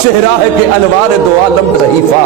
چہرہ ہے کہ انوار دو عالم صحیفہ،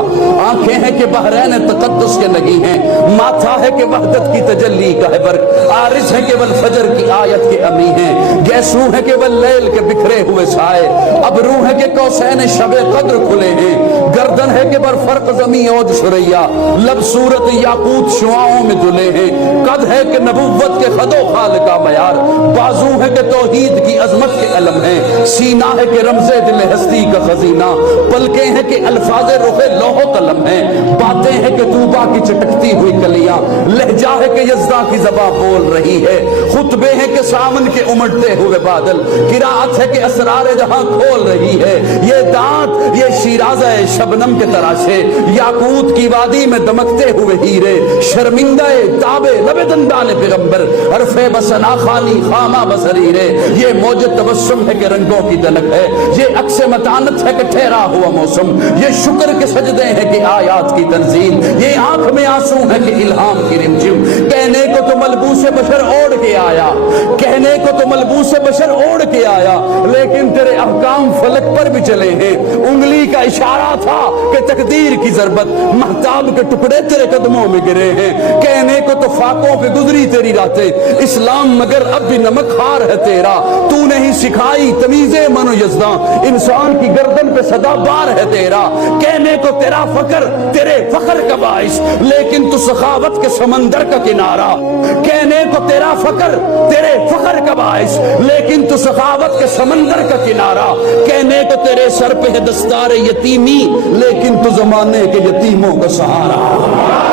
آنکھیں ہیں کہ بحرین تقدس کے لگی ہیں، ماتھا ہے کہ وحدت کی تجلی کا ہے برق، عارض ہے کہ والفجر کی آیت کے امی ہیں، گیسو ہے کہ واللیل کے بکھرے ہوئے سائے، ابرو ہے کہ کوسین شب قدر کھلے ہیں، گردن ہے کہ برفرق زمین اوج سریا، لب صورت یاقوت شعاؤں میں دھلے ہیں، قد ہے کہ نبوت کے خد و خال کا معیار، بازو ہے کہ توحید کی عظمت کے علم ہیں، سینہ ہے کہ رمز دل ہستی کا خزینہ، پلکیں ہیں کہ الفاظ رخ لوح و قلم ہیں، باتیں ہیں کہ طوبا کی چٹکتی ہوئی کلیاں، لہجہ ہے کہ یزداں کی زبان بول رہی ہے، خطبے ہیں کہ سامن کے امڑتے ہوئے بادل، قرات ہے کہ اسرار جہاں کھول رہی ہے، یہ دانت یہ شیرازہ شبنم کے تراشے، یاقوت کی وادی میں دمکتے ہوئے ہیرے، شرمندہ تابے لب دندان پیغمبر، حرف بسنا خانی خامہ بصریرے، یہ موج تبسم ہے کہ رنگوں کی دلک ہے، یہ عکس متانت ہے کہ ٹھہرا ہوا موسم، یہ شکر کے سجدے ہیں کہ آیات کی تنزیل، یہ آنکھ میں آنسو ہے کہ الہام کی رمجم، کہنے کو تو ملبوس بشر اوڑھ کے آیا، کہنے کو تو ملبوس بشر اوڑھ کے آیا، لیکن تیرے احکام فلک پر بھی چلے ہیں، انگلی کا اشارہ تھا کہ تقدیر کی ضربت، مہتاب کے ٹکڑے تیرے قدموں میں گرے ہیں، کہنے کو تو فاقوں پہ گزری تیری راتیں، اسلام مگر اب بھی نمک خار ہے تیرا، تو نہیں سکھائی تمیز من و یزداں، انسان کی گردن پہ صدا بار ہے تیرا، کہنے کو تیرا فخر تیرے فخر کا باعث، لیکن تو سخاوت کے سمندر کا کنارہ، کہنے کو تیرا فخر تیرے فخر کا باعث، لیکن تو سخاوت کے سمندر کا کنارہ، کہنے کو تیرے سر پہ ہے دستار یتیمی، لیکن تو زمانے کے یتیموں کا سہارا۔